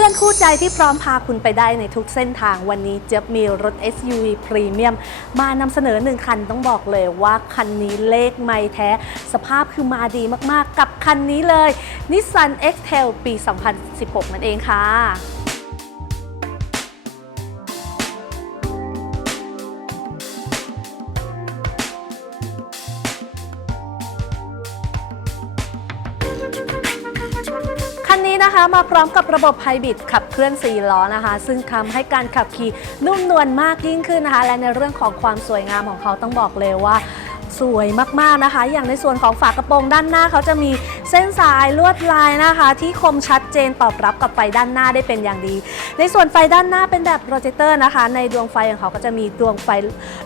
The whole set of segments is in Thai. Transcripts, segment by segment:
พื่อนคู่ใจที่พร้อมพาคุณไปได้ในทุกเส้นทางวันนี้เจะมีรถ SUV พรีเมียมมานำเสนอหนึ่งคันต้องบอกเลยว่าคันนี้เลขไม่แท้ สภาพคือมาดีมากๆ กับคันนี้เลย Nissan X-Trail ปี 2016 นั่นเองค่ะ นนี้นะคะมาพร้อมกับระบบไฮบริดขับเคลื่อน4ล้อนะคะ ซึ่งทำให้การขับขี่นุ่มนวลมากยิ่งขึ้นนะคะ และในเรื่องของความสวยงามของเขาต้องบอกเลยว่าสวยมากๆนะคะ อย่างในส่วนของฝากระโปรงด้านหน้าเขาจะมี เส้นสายลวดลายนะคะ ที่คมชัดเจนตอบรับกับไฟด้านหน้าได้เป็นอย่างดี ในส่วนไฟด้านหน้าเป็นแบบโปรเจคเตอร์นะคะ ในดวงไฟของเขาก็จะมีดวงไฟ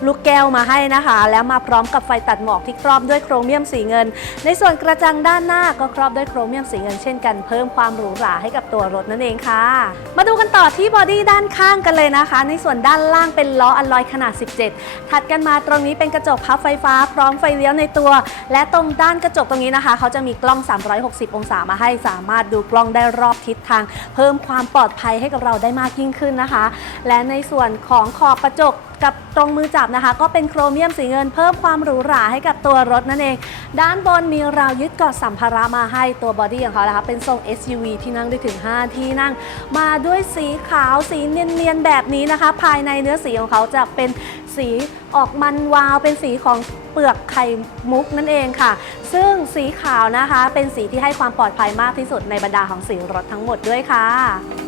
ลูกแก้วมาให้นะคะ แล้วมาพร้อมกับไฟตัดหมอกที่ครอบด้วยโครเมียมสีเงิน ในส่วนกระจังด้านหน้าก็ครอบด้วยโครเมียมสีเงินเช่นกันเพิ่มความหรูหราให้กับตัวรถนั่นเองค่ะ มาดูกันต่อที่บอดี้ด้านข้างกันเลยนะคะ ในส่วนด้านล่างเป็นล้ออัลลอยขนาด 17 ถัดกันมาตรงนี้เป็นกระจกพับไฟฟ้า พร้อมไฟเลี้ยวในตัว และตรงด้านกระจกตรงนี้นะคะ เขาจะมีกล้อง360 องศามาให้สามารถดูกล้องได้รอบทิศทาง เพิ่มความปลอดภัยให้กับเราได้มากยิ่งขึ้นนะคะ และในส่วนของขอบกระจกกับตรงมือจับนะคะ ก็เป็นโครเมียมสีเงิน เพิ่มความหรูหราให้กับตัวรถนั่นเอง ด้านบนมีราวยึดเกาะสัมภาระมาให้ตัวบอดี้ของเขานะคะเป็นทรง SUV ที่นั่งได้ถึง 5 ที่นั่ง มาด้วยสีขาวสีเนียนๆแบบนี้นะคะ ภายในเนื้อสีของเขาจะเป็น สีออกมันวาวเป็นสีของเปลือกไข่มุกนั่นเองค่ะ ซึ่งสีขาวนะคะ เป็นสีที่ให้ความปลอดภัยมากที่สุดในบรรดาของสีรถทั้งหมดด้วยค่ะ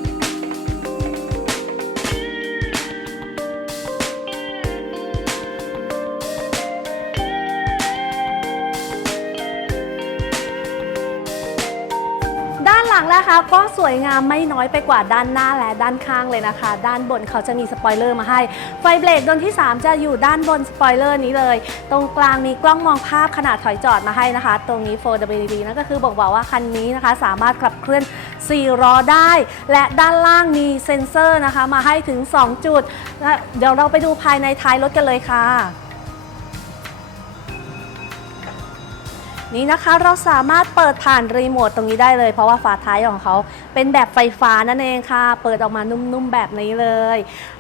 หลังนะคะก็สวยงามไม่น้อยไปกว่าด้านหน้าและด้านข้างเลยนะคะ ด้านบนเขาจะมีสปอยเลอร์มาให้ ไฟเบรกดวงที่ 3 จะอยู่ด้านบนสปอยเลอร์นี้เลย ตรงกลางมีกล้องมองภาพขนาดถอยจอดมาให้นะคะ ตรงนี้ 4WD นั่นก็คือบอกบอกว่าคันนี้นะคะ สามารถขับเคลื่อน4ล้อได้ และด้านล่างมีเซ็นเซอร์นะคะ มาให้ถึง 2 จุด เดี๋ยวเราไปดูภายในท้ายรถกันเลยค่ะ นี่นะคะเราสามารถเปิดผ่านรีโมทตรงนี้ได้เลย เพราะว่าฝาท้ายของเขาเป็นแบบไฟฟ้านั่นเองค่ะ เปิดออกมานุ่มๆแบบนี้เลย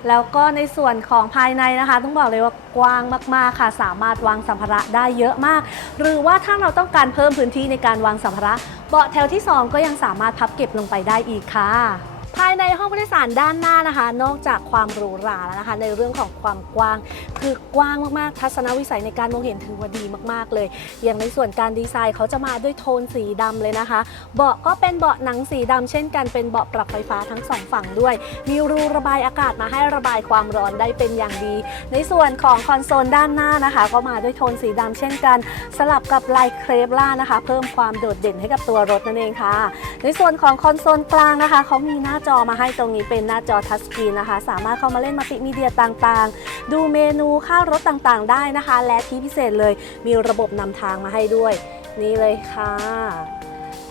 แล้วก็ในส่วนของภายในนะคะ ต้องบอกเลยว่ากว้างมากๆค่ะ สามารถวางสัมภาระได้เยอะมาก หรือว่าถ้าเราต้องการเพิ่มพื้นที่ในการวางสัมภาระ เบาะแถวที่ 2 ก็ยังสามารถพับเก็บลงไปได้อีกค่ะ ภายในห้องผู้โดยสารด้านหน้านะคะ นอกจากความหรูหราแล้วนะคะ ในเรื่องของความกว้าง คือกว้างมากๆ ทัศนวิสัยในการมองเห็นถือว่าดีมากๆ เลย อย่างในส่วนการดีไซน์เขาจะมาด้วยโทนสีดำเลยนะคะ เบาะก็เป็นเบาะหนังสีดำเช่นกันเป็นเบาะปรับไฟฟ้าทั้งสองฝั่งด้วย มีรูระบายอากาศมาให้ระบายความร้อนได้เป็นอย่างดี ในส่วนของคอนโซลด้านหน้านะคะ ก็มาด้วยโทนสีดำเช่นกัน สลับกับลายเครปล่านะคะ เพิ่มความโดดเด่นให้กับตัวรถนั่นเองค่ะ ในส่วนของคอนโซลกลางนะคะเขามีหน้าจอมาให้ตรงนี้เป็นหน้าจอทัชสกรีนนะคะ สามารถเข้ามาเล่นมัลติมีเดียต่างๆ ดูเมนูค่ารถต่างๆ ได้นะคะ และที่พิเศษเลยมีระบบนำทางมาให้ด้วย นี่เลยค่ะ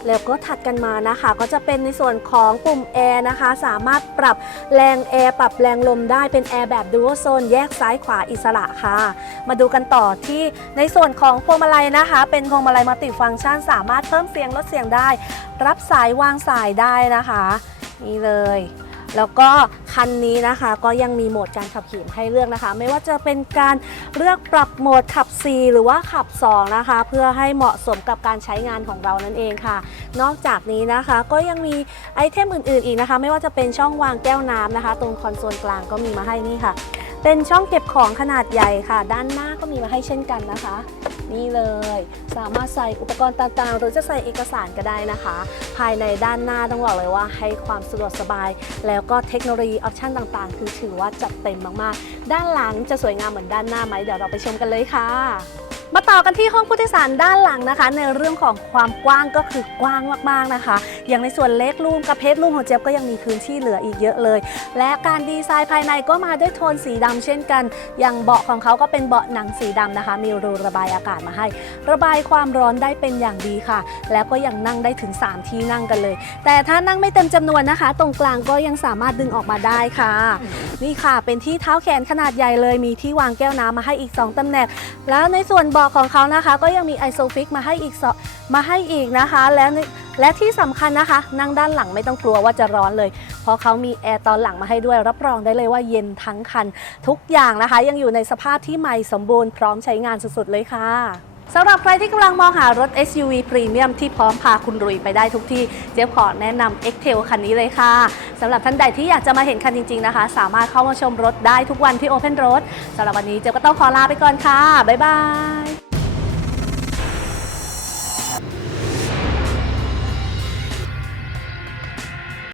แล้วก็ถัดกันมานะคะ ก็จะเป็นในส่วนของปุ่มแอร์นะคะ สามารถปรับแรงแอร์ปรับแรงลมได้เป็นแอร์แบบดูโซนแยกซ้ายขวาอิสระค่ะ มาดูกันต่อที่ในส่วนของพวงมาลัยนะคะ เป็นพวงมาลัยมัลติฟังก์ชัน สามารถเพิ่มเสียงลดเสียงได้ รับสายวางสายได้นะคะ นี่เลย แล้วก็คันนี้นะคะก็ยังมีโหมดการขับขี่ให้เลือกนะคะ ไม่ว่าจะเป็นการเลือกปรับโหมดขับ 4 หรือว่าขับ 2 นะคะ เพื่อให้เหมาะสมกับการใช้งานของเรานั่นเองค่ะ นอกจากนี้นะคะก็ยังมีไอเทมอื่นๆอีกนะคะ ไม่ว่าจะเป็นช่องวางแก้วน้ำนะคะ ตรงคอนโซลกลางก็มีมาให้นี่ค่ะ เป็นช่องเก็บของขนาดใหญ่ค่ะ ด้านหน้าก็มีมาให้เช่นกันนะคะ นี่เลย สามารถใส่อุปกรณ์ต่างๆ หรือจะใส่เอกสารก็ได้นะคะ ภายในด้านหน้าต้องบอกเลยว่าให้ความสะดวกสบาย แล้วก็เทคโนโลยีออปชันต่างๆ คือถือว่าจัดเต็มมากๆ ด้านหลังจะสวยงามเหมือนด้านหน้าไหมเดี๋ยวเราไปชมกันเลยค่ะ มาต่อกันที่ห้องผู้โดยสารด้านหลังนะคะ ในเรื่องของความกว้างก็คือกว้างมากๆนะคะ อย่างในส่วนเล็กรูมกับเพจรูมของเจี๊ยบก็ยังมีพื้นที่เหลืออีกเยอะเลย และการดีไซน์ภายในก็มาด้วยโทนสีดำเช่นกัน อย่างเบาะของเขาก็เป็นเบาะหนังสีดำนะคะ มีรูระบายอากาศมาให้ ระบายความร้อนได้เป็นอย่างดีค่ะ แล้วก็ยังนั่งได้ถึง 3 ที่นั่งกันเลย แต่ถ้านั่งไม่เต็มจำนวนนะคะ ตรงกลางก็ยังสามารถดึงออกมาได้ค่ะ นี่ค่ะเป็นที่เท้าแขนขนาดใหญ่เลย มีที่วางแก้วน้ำมาให้อีก 2ตำแหน่ง แล้วในส่วนเบาะของเขานะคะก็ยังมีไอโซฟิกมาให้อีกมาให้อีกนะคะ แล้วและที่สำคัญนะคะ นั่งด้านหลังไม่ต้องกลัวว่าจะร้อนเลย เพราะเขามีแอร์ตอนหลังมาให้ด้วย รับรองได้เลยว่าเย็นทั้งคัน ทุกอย่างนะคะ ยังอยู่ในสภาพที่ใหม่สมบูรณ์พร้อมใช้งานสุดๆเลยค่ะ สำหรับใครที่กำลังมองหารถ SUV พรีเมียมที่พร้อมพาคุณรุยไปได้ทุกที่ เจ๊ขอแนะนำ X-Tail คันนี้เลยค่ะสำหรับท่านใดที่อยากจะมาเห็นคันจริง ๆนะคะ สามารถเข้ามาชมรถได้ทุกวันที่ Open Road สำหรับวันนี้เจ๊ก็ต้องขอลาไปก่อนค่ะ บ๊ายบาย